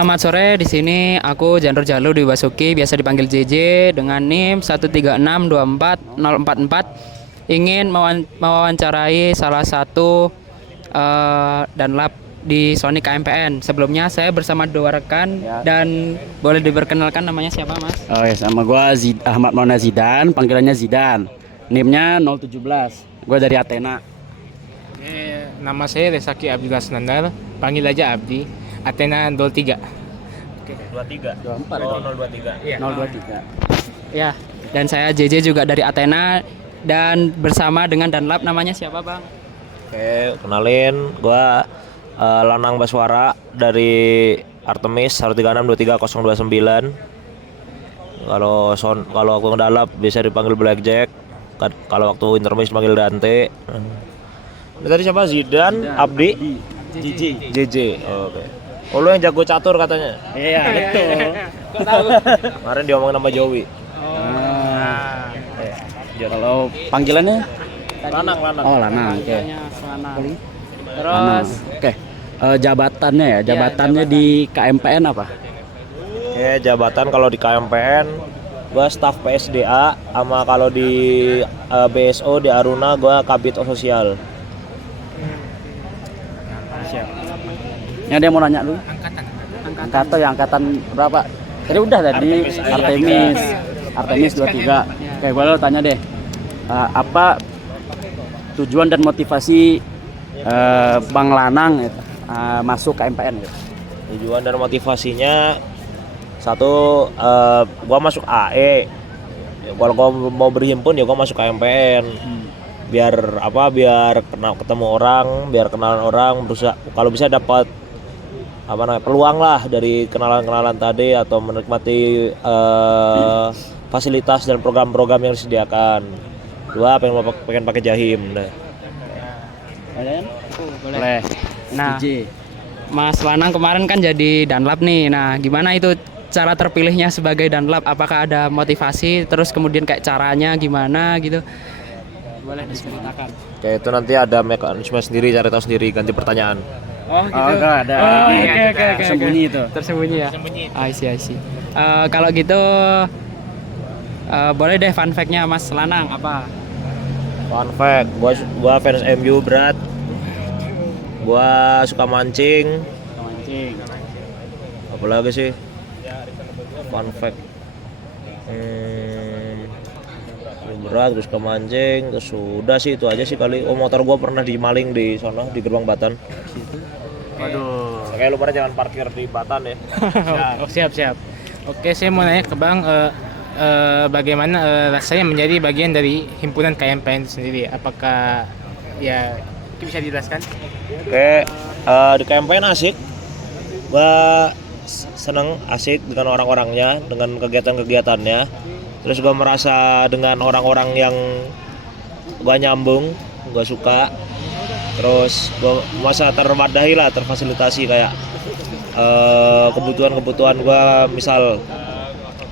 Selamat sore, di sini aku Janur Jalu Dwi Basuki, biasa dipanggil JJ dengan NIM 136240444. Ingin mewawancarai salah satu Danlab di Sony KMPN. Sebelumnya saya bersama dua rekan Ya. dan boleh diperkenalkan namanya siapa, Mas? Oh ya, sama gua Ahmad Maulana Zidan, panggilannya Zidan. NIM-nya 017. Gua dari Athena. Nama saya Resaki Abdullah Nandar, panggil aja Abdi. Athena 03. 23. 24. Oh, 023. Iya. 023. Ya, dan saya JJ juga dari Athena dan bersama dengan Danlab namanya siapa, Bang? Oke, kenalin gua Lanang Baswara dari Artemis 136230029. Kalau aku ngedalap bisa dipanggil Blackjack. Kalau waktu intermis panggil Dante. Ini tadi siapa? Zidan, Abdi, JJ. JJ. Oke. Oh, lu yang jago catur katanya. Iya, betul. Kemarin diomongin sama Jowi. Kalau panggilannya Lanang. Oh, Lanang. Oke. Lanang. Lanang. Terus Oke. Jabatannya jabatannya di KMPN apa? Oke, jabatan kalau di KMPN gua staf PSDA, sama kalau di BSO di Aruna gua kabit sosial. Siap. Ini ada yang mau nanya dulu? Angkatan ya, angkatan berapa? Tadi udah tadi Artemis 23. Oke, boleh tanya deh. Apa tujuan dan motivasi Bang Lanang masuk KMPN gitu? Tujuan dan motivasinya satu, gua masuk AE. Kalau gua mau berhimpun ya gua masuk KMPN. Biar ketemu orang, biar kenalan orang, berusaha kalau bisa dapat peluang lah dari kenalan-kenalan tadi atau menikmati fasilitas dan program-program yang disediakan. Dua, pengen pakai Jahim. Nah. boleh. Nah, DJ. Mas Lanang kemarin kan jadi Danlab nih. Nah, gimana itu cara terpilihnya sebagai Danlab? Apakah ada motivasi? Terus kemudian kayak caranya gimana gitu? Boleh diceritakan. Kayak itu nanti ada mekanisme sendiri, cari tahu sendiri, ganti pertanyaan. Oh, gitu. Oh, enggak ada. Oh, Ini oke. tersembunyi itu. Tersembunyi ya. I see. Kalau gitu boleh deh fun fact-nya Mas Lanang apa? Fun fact, gua fans MU berat. Gua suka mancing. Mancing. Apalagi sih? Fun fact. Berat, terus ke mancing, terus sudah sih itu aja sih kali. Oh, motor gua pernah dimaling di sana di Gerbang Batan. Waduh. Kayak lu pada jangan parkir di Batan ya. Oh, siap. Oke, saya mau nanya ke Bang, bagaimana rasanya menjadi bagian dari himpunan KMPN itu sendiri? Apakah ya bisa dijelaskan? Oke, di KMPN asik. Gua seneng, asik dengan orang-orangnya, dengan kegiatan-kegiatannya. Terus gue merasa dengan orang-orang yang gue nyambung, gue suka. Terus gue merasa terwadahi lah, terfasilitasi kayak kebutuhan-kebutuhan gue. Misal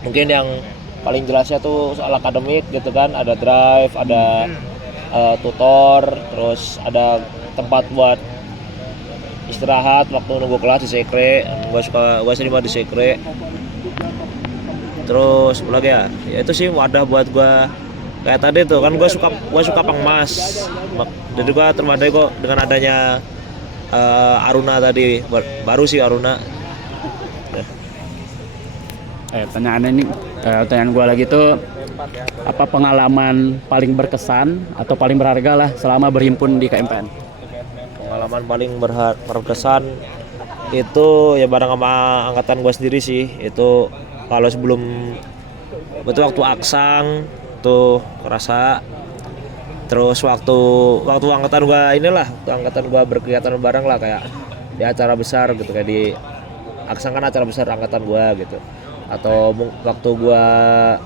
mungkin yang paling jelasnya tuh soal akademik gitu kan. Ada drive, ada tutor, terus ada tempat buat istirahat waktu nunggu kelas di sekre. Gue sering banget di sekre. Terus lagi ya itu sih wadah buat gua kayak tadi tuh kan gua suka pangmas. Jadi gua terwadai kok dengan adanya Aruna tadi, baru sih Aruna. Pertanyaan gua lagi tuh, apa pengalaman paling berkesan atau paling berharga lah selama berhimpun di KMPN? Pengalaman paling berkesan itu ya bareng sama angkatan gua sendiri sih. Itu kalau sebelum itu waktu aksang tuh kerasa. Terus waktu angkatan gua berkegiatan bareng lah kayak di acara besar gitu, kayak di aksang kan acara besar angkatan gua gitu. Atau waktu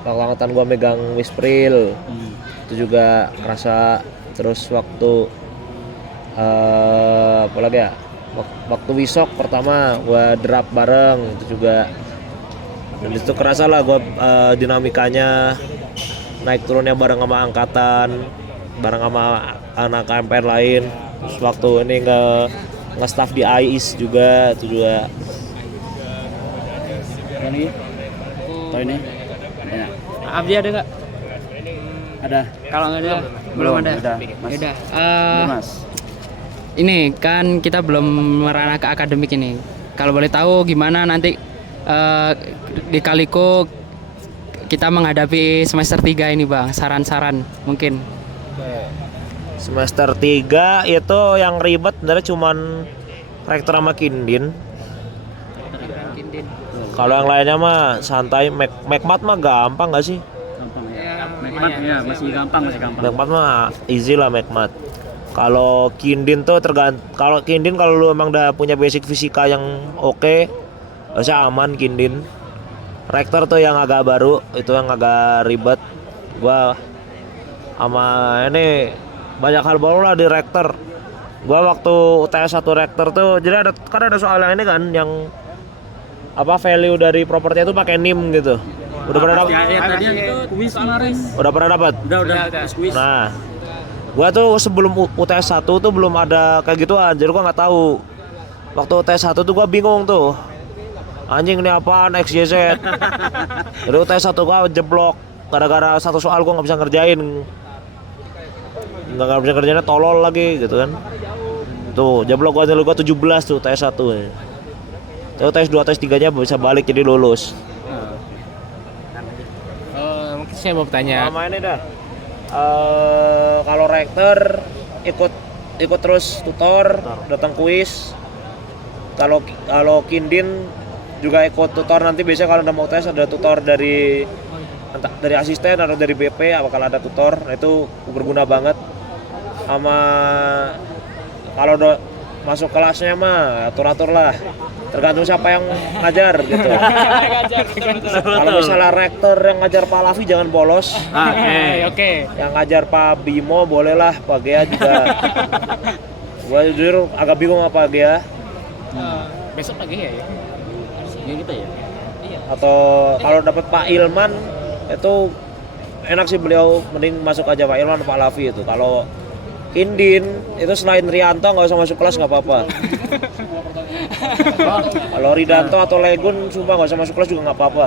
angkatan gua megang Wispril itu juga kerasa. Terus waktu apalagi ya, waktu Wisok pertama gua drop bareng itu juga. Dan itu kerasa lah gue dinamikanya naik turunnya bareng sama angkatan, bareng sama anak KMPN lain. Terus waktu ini nge-staff di AIS juga, itu juga Ada lagi? Atau ini? Ya. Abdi ada nggak? Ada. Kalau nggak ada, belum ada. Udah, Mas. Udah. Udah, Mas. Ini kan kita belum merana ke akademik ini. Kalau boleh tahu gimana nanti di Kaliko kita menghadapi semester 3 ini Bang, saran-saran mungkin. Semester 3 itu yang ribet sebenarnya cuman rektor sama kindin. Kalau yang lainnya mah santai, mekmat mah gampang nggak sih? Gampang ya. Mekmat ya, masih gampang. Mekmat mah easy lah mekmat. Kalau kindin tuh kalau kindin kalau lu emang udah punya basic fisika yang oke, harusnya aman kindin. Rektor tuh yang agak baru, itu yang agak ribet. Gua sama ini banyak hal baru lah di rektor. Gua waktu UTS 1 rektor tuh jadi ada soal yang ini kan yang apa value dari properti itu pakai NIM gitu. Udah pernah dapat? Ya, tadi itu kuis kemarin. Udah pernah dapat? Udah kuis. Nah, gua tuh sebelum UTS 1 tuh belum ada kayak gituan, jadi gua nggak tahu. Waktu UTS 1 tuh gua bingung tuh. Anjing ini apaan XYZ. Jadi UTS 1 gua jeblok gara-gara satu soal gua nggak bisa ngerjain. Nggak bisa ngerjainnya tolol lagi gitu kan. Tuh, jeblok gua nilai gua 17 tuh UTS 1. Tuh UTS 2 UTS 3-nya bisa balik jadi lulus. Mungkin saya mau bertanya. Sama ini dah. Kalau rektor ikut terus tutor, datang kuis. Kalau kindin juga ikut tutor, nanti biasanya kalau udah mau tes ada tutor dari asisten atau dari BP, bakal ada tutor. Nah, itu berguna banget. Sama kalau udah masuk kelasnya mah atur-atur lah, tergantung siapa yang ngajar gitu. Kalau misalnya rektor yang ngajar Pak Lafi jangan bolos. Oke. Yang ngajar Pak Bimo bolehlah, Pak Gea juga. Gua jujur agak bingung apa Gea. Besok lagi ya? Ya gitu ya. Atau kalau dapat Pak Ilman itu enak sih, beliau mending masuk aja Pak Ilman, Pak Lafi itu. Kalau kindin itu selain Rianto nggak usah masuk kelas, nggak apa-apa. Kalau Ridanto atau Legun sumpah nggak usah masuk kelas juga nggak apa-apa.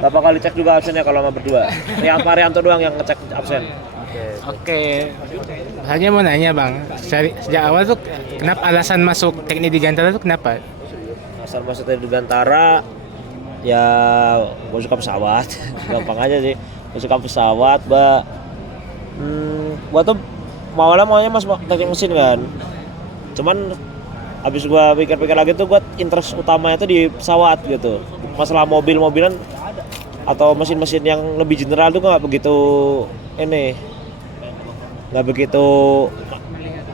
Berapa kali cek juga absennya kalau sama berdua. Rianto doang yang ngecek absen. Oke. Hanya mau nanya Bang, sejak awal tuh kenapa alasan masuk teknik Digantara tuh kenapa? Asal masuk dari Digantara ya gue suka pesawat. Gampang aja sih, gue suka pesawat. Gue tuh maunya masuk teknik mesin kan, cuman abis gue pikir-pikir lagi tuh gue interest utamanya tuh di pesawat gitu. Masalah mobil-mobilan atau mesin-mesin yang lebih general tuh nggak begitu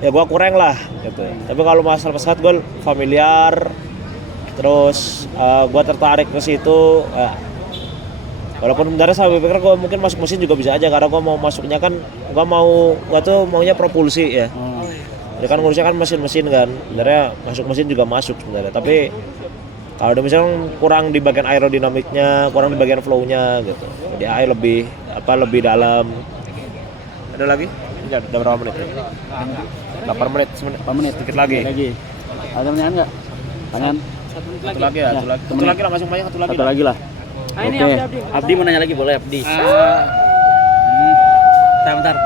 ya gue kurang lah gitu. Tapi kalau masalah pesawat gue familiar, terus gue tertarik ke situ. Walaupun sebenarnya saya pikir gue mungkin masuk mesin juga bisa aja, karena gue mau masuknya kan gue tuh maunya propulsi ya. Jadi kan ngurusnya kan mesin-mesin kan, sebenarnya masuk mesin juga masuk sebenarnya. Tapi kalau ada misalnya kurang di bagian aerodinamiknya, kurang di bagian flow-nya gitu. Jadi AI lebih dalam. Ada lagi? Udah berapa menit? 8 menit, 8 menit. Sedikit lagi. Ada pertanyaan nggak? Tangan. Satu lagi ya, satu lagi lah, masuk banyak satu lagi. Satu lagi lah. Oke. Abdi mau nanya lagi, boleh Abdi? Bentar.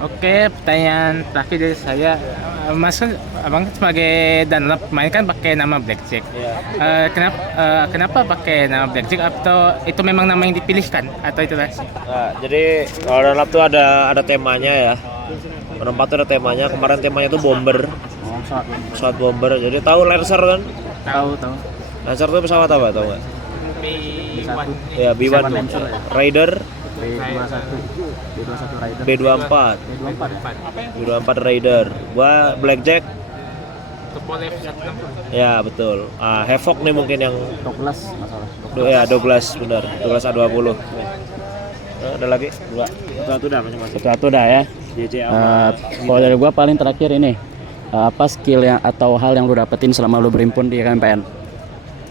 Oke, pertanyaan terakhir dari saya. Mas kan abang sebagai Dunlop main kan pakai nama Blackjack. Kenapa pakai nama Blackjack, atau itu memang nama yang dipilihkan atau itu rahasia? Nah, jadi kalau Dunlop tuh ada temanya ya. Perempat tuh ada temanya. Kemarin temanya tuh bomber. Pesawat bomber. Jadi tahu Lancer kan? Tahu. Lancer tuh pesawat apa, tahu nggak? B1. Ya, B1 Raider, B21 Rider. B24 B24 Raider. Gua Blackjack. Tupolev 160. Ya betul. Havoc nih mungkin yang 12 masalah. ya 12 benar. 12 A20. Ada lagi? Dua. Satu dah masing-masing. Satu dah ya. Kalau dari gua paling terakhir ini, apa skill yang atau hal yang lu dapetin selama lu berhimpun di KMPN?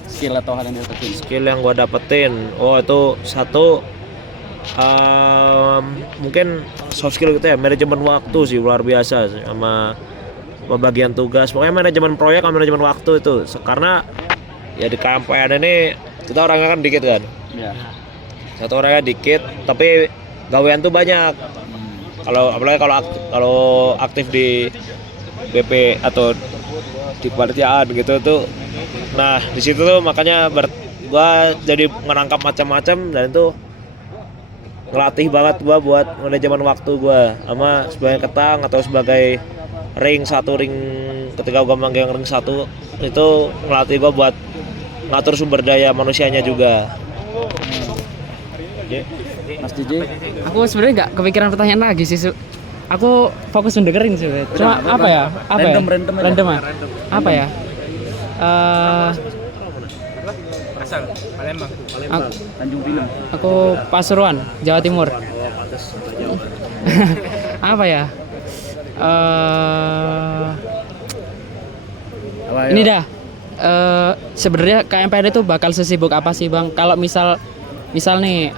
Skill atau hal yang didapetin? Skill yang gua dapetin, itu satu, mungkin soft skill gitu ya, manajemen waktu sih luar biasa sama pembagian tugas. Pokoknya manajemen proyek sama manajemen waktu itu. Karena ya di KMPN ini kita orangnya kan dikit kan. Ya. Satu orangnya dikit, tapi gawean tuh banyak. Kalau apalagi kalau aktif di BP atau di kepanitiaan gitu tuh. Nah, di situ tuh makanya gua jadi ngerangkap macam-macam dan itu ngelatih banget gua buat manajemen waktu gua sama sebagai ketang atau sebagai satu ring ketika gua megang ring satu itu ngelatih gua buat ngatur sumber daya manusianya juga. Mas DJ, Aku sebenarnya nggak kepikiran pertanyaan lagi sih. Aku fokus mendengerin sih. Cuma apa ya? Apa Random, ya? random aja. Random ah? Apa ya? Asal Palembang. Tanjung Pinang. Aku Pasuruan, Jawa Timur. Apa ya? Ini dah. Sebenarnya KMPN itu bakal sesibuk apa sih Bang? Kalau misal nih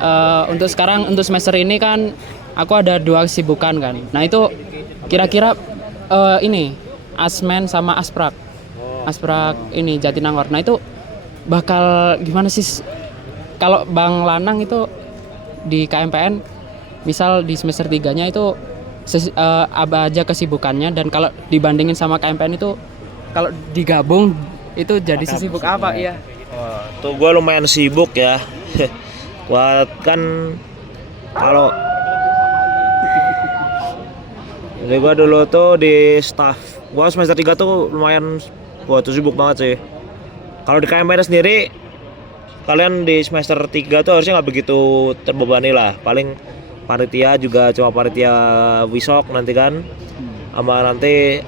untuk sekarang untuk semester ini kan aku ada 2 kesibukan kan. Nah itu kira-kira ini Asmen sama Asprak ini Jatinangor. Nah itu bakal gimana sih kalau Bang Lanang itu di KMPN misal di semester 3-nya itu apa aja kesibukannya, dan kalau dibandingin sama KMPN itu kalau digabung itu jadi sesibuk apa? Iya. Tuh gue lumayan sibuk ya. Gua kan kalau jadi gue dulu tuh di staff, gue semester 3 tuh lumayan, gue tuh sibuk banget sih. Kalau di KMPN sendiri, kalian di semester 3 tuh harusnya nggak begitu terbebani lah. Paling panitia juga cuma panitia wisok nanti kan, sama nanti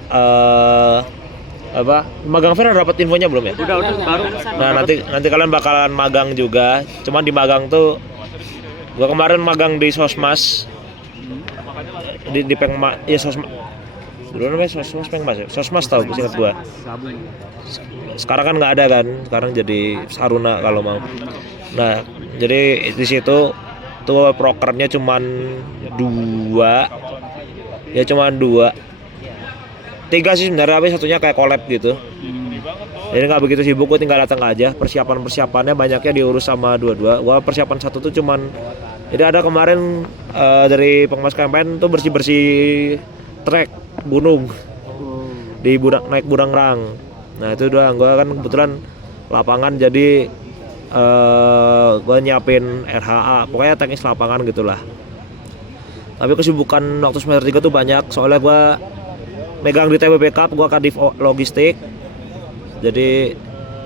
magang fair udah dapat infonya belum ya? Udah baru. Nah nanti kalian bakalan magang juga. Cuman di magang tuh, gua kemarin magang di Sosmas, di Pengmas, ya Sosmas. Dulu namanya Sosmas Pengmas ya. Sosmas tahu, ingat gua. Sekarang kan nggak ada kan, sekarang jadi Saruna kalau mau. Nah jadi di situ tuh prokernya cuman 2, ya cuman 3 sih sebenarnya, tapi satunya kayak collab gitu. Jadi nggak begitu sibuk, gue tinggal datang aja. Persiapannya banyaknya diurus sama dua-dua. Gue persiapan satu tuh cuman, jadi ada kemarin dari Pengmas KMPN tuh bersih trek gunung di naik Budangrang. Nah itu doang. Gue kan kebetulan lapangan, jadi gue nyiapin RHA, pokoknya teknis lapangan gitulah. Tapi kesibukan waktu semester 3 tuh banyak, soalnya gue megang di TBP Cup, gue kadif logistik. Jadi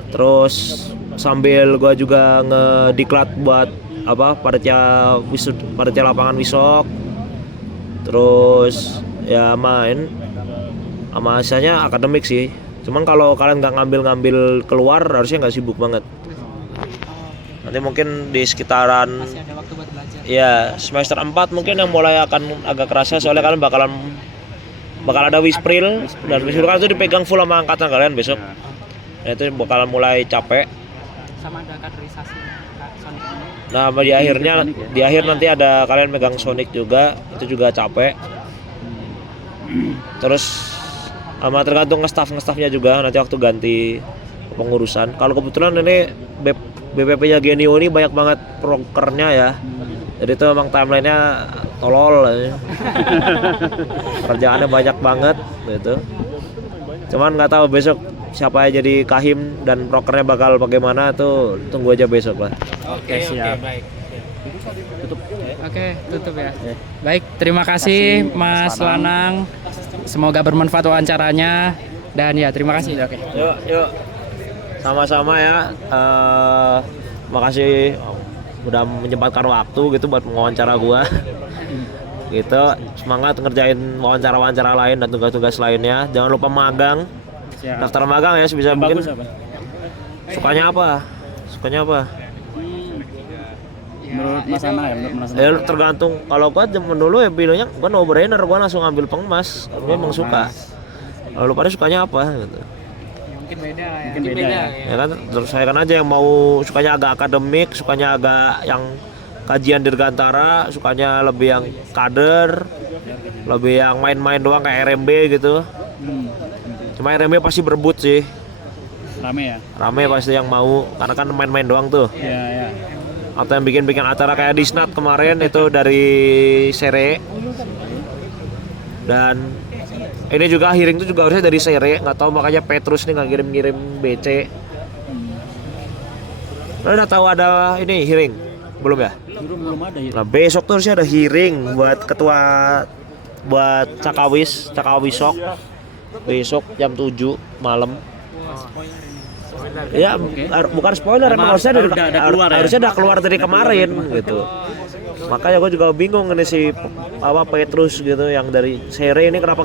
terus sambil gue juga ngediklat buat panitia lapangan wisok. Terus ya main sama sisanya akademik sih. Cuman kalau kalian nggak ngambil keluar, harusnya nggak sibuk banget. Nanti mungkin di sekitaran Masih ada waktu buat belajar. ya semester 4 mungkin yang mulai akan agak kerasa, soalnya kalian bakal ada Wispril, dan Wispril kan itu dipegang full sama angkatan kalian besok. Nah, itu bakalan mulai capek. Sama ada kaderisasi Sonic. Nah, di akhir nanti ada kalian megang Sonic juga, itu juga capek. Terus sama tergantung nge-staff-nya juga nanti waktu ganti pengurusan. Kalau kebetulan ini BPP-nya Genio ini banyak banget prokernya ya. Jadi itu emang timelinenya tolol. Kerjaannya banyak banget gitu. Cuman nggak tahu besok siapa yang jadi kahim dan prokernya bakal bagaimana, tuh tunggu aja besok lah. Oke, siap. Baik. Oke, tutup ya. Baik, terima kasih Mas Lanang. Semoga bermanfaat wawancaranya, dan ya terima kasih. Oke. Yuk. Sama-sama ya. Makasih udah menyempatkan waktu gitu buat wawancara gua. Gitu, semangat ngerjain wawancara lain dan tugas-tugas lainnya. Jangan lupa magang. Siap. Daftar magang ya sebisa mungkin. Bagus apa? Sukanya apa? Menurut Mas Ana ya, menurut Mas Ana. Ya tergantung. Kalau gua zaman dulu ya bilangnya gua no brainer, gua langsung ambil Pengmas. Gua emang suka. Kalau lu pada sukanya apa gitu. Mungkin beda ya. Mungkin beda ya. Ya kan, terus saya kan aja yang mau sukanya agak akademik, sukanya agak yang kajian dirgantara sukanya lebih yang kader, lebih yang main-main doang kayak RMB gitu. Cuma RMB pasti berebut sih, Rame ya. rame pasti yang mau karena kan main-main doang tuh. Iya, iya. Atau yang bikin acara kayak Disnat kemarin itu dari Sere. Dan ini juga Hiring itu juga harusnya dari Sere, nggak tahu makanya Petrus nih nggak ngirim BC. Lo udah tahu ada ini Hiring belum ya? Belum ada ya. Nah besok tuh harusnya ada hearing buat ketua buat Cakawisok besok jam 7 malam. Ya bukan spoiler, emang harusnya harusnya udah keluar dari kemarin gitu. Makanya gue juga bingung ini si Petrus gitu yang dari Sere ini kenapa